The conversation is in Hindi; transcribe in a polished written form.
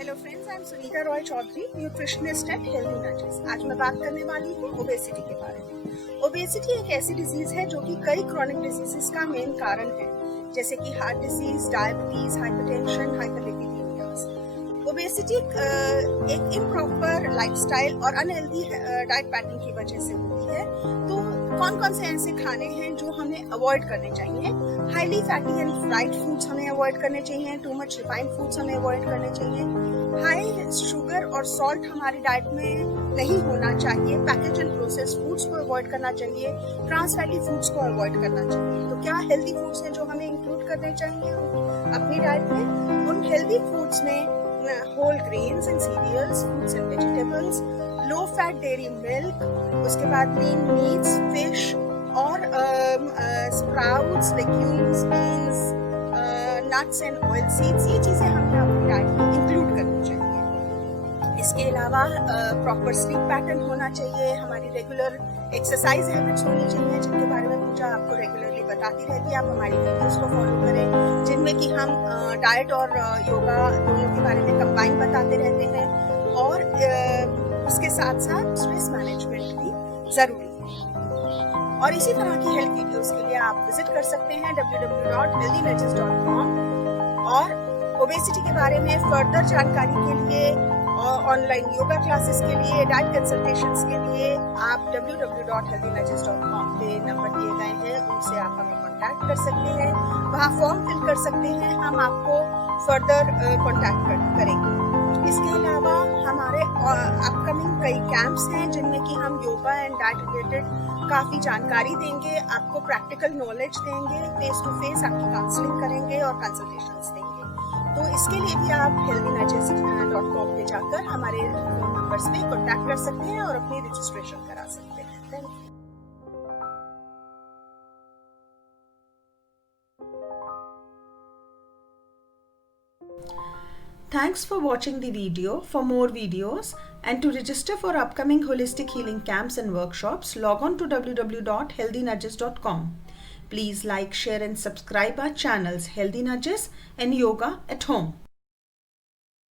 Hello friends, I am Sunita Roy Chaudhary, nutritionist at healthy nudges. आज मैं बात करने वाली हूँ ओबेसिटी के बारे में। ओबेसिटी एक ऐसी डिजीज है जो कि कई क्रॉनिक डिजीजेस का मेन कारण है, जैसे कि heart disease, diabetes, hypertension, hyperlipidemias. Obesity एक इम्प्रॉपर लाइफस्टाइल और अनहेल्दी डाइट पैटर्न की वजह से होती है। तो कौन कौन से ऐसे खाने हैं जो हमें अवॉइड करने चाहिए? Highly fatty and fried foods हमें अवॉइड करने चाहिए। टू मच रिफाइंड फूड्स हमें अवॉइड करने चाहिए। हाई शुगर और सॉल्ट हमारी डाइट में नहीं होना चाहिए। पैकेज एंड प्रोसेस फूड्स को अवॉइड करना चाहिए। ट्रांस फैटी फूड्स को अवॉइड करना चाहिए। तो क्या हेल्दी फूड्स हैं जो हमें इंक्लूड करने चाहिए अपनी डाइट में? उन हेल्दी फूड्स में whole grains and cereals, fruits and vegetables, low fat dairy milk, उसके बाद लीन मीट्स, फिश और sprouts, legumes, beans, nuts and oil seeds, ये चीज़ें हमें अपनी डाइट में इंक्लूड करनी चाहिए। इसके अलावा प्रॉपर स्लीप पैटर्न होना चाहिए। हमारी रेगुलर एक्सरसाइज हैबिट्स होनी चाहिए, जिनके बारे में पूजा आपको रेगुलरली बताती रहती है। आप हमारी वीडियोस को फॉलो करें, जिनमें कि हम डाइट और योगा दोनों के बारे में कंबाइन बताते रहते हैं। और इसके साथ साथ स्ट्रेस मैनेजमेंट भी ज़रूरी है। और इसी तरह की हेल्थ वीडियोस के लिए आप विजिट कर सकते हैं www.healthynudgez.com। और ओबेसिटी के बारे में फर्दर जानकारी के लिए और ऑनलाइन योगा क्लासेस के लिए, डाइट कंसल्टेशंस के लिए आप www.healthynudgez.com पे नंबर दिए गए हैं, उनसे आप हमें कांटेक्ट कर सकते हैं। वहाँ फॉर्म फिल कर सकते हैं, हम आपको फर्दर कांटेक्ट करेंगे। इसके अलावा हमारे अपकमिंग कई कैंप्स हैं, जिनमें कि हम योगा एंड डाइट रिलेटेड काफ़ी जानकारी देंगे, आपको प्रैक्टिकल नॉलेज देंगे, फेस टू फेस आपकी काउंसलिंग करेंगे और कंसल्टेशंस देंगे। तो इसके लिए भी आप healthynudgez.com पे जाकर हमारे फोन नंबर्स पे कांटेक्ट कर सकते हैं और अपनी रजिस्ट्रेशन करा सकते हैं। Thank you. Thanks for watching the video. For more videos and to register for upcoming holistic healing camps and workshops, log on to www.healthynudgez.com. Please like, share and subscribe our channels Healthy Nudges and Yoga at Home.